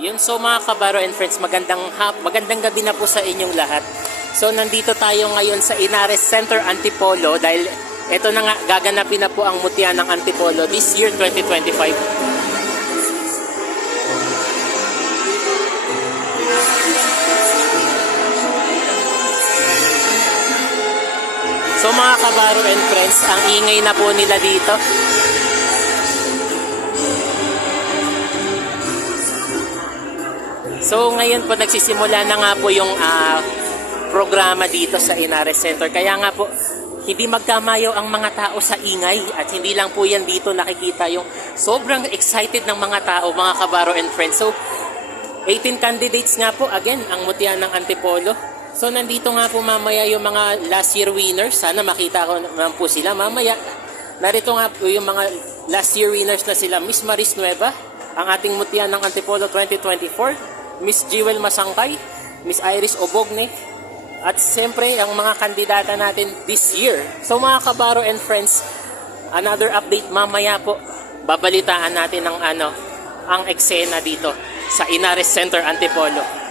Yun, so mga kabaro and friends, magandang gabi na po sa inyong lahat. So nandito tayo ngayon sa Inares Center Antipolo dahil ito na nga, gaganapin na po ang mutya ng Antipolo this year 2025. So mga kabaro and friends, ang ingay na po nila dito. So ngayon po nagsisimula na nga po yung programa dito sa Inares Center. Kaya nga po hindi magkamayo ang mga tao sa ingay at hindi lang po yan dito nakikita yung sobrang excited ng mga tao, mga kabaro and friends. So 18 candidates nga po, again, ang mutya ng Antipolo. So nandito nga po mamaya yung mga last year winners. Sana makita ko naman po sila mamaya. Narito nga po yung mga last year winners na sila. Miss Maris Nueva, ang ating mutya ng Antipolo 2024. Miss Jewel Masangkay, Miss Iris Obogne, at siyempre ang mga kandidata natin this year. So mga kabaro and friends, another update mamaya po. Babalitaan natin ang eksena dito sa Inares Center Antipolo.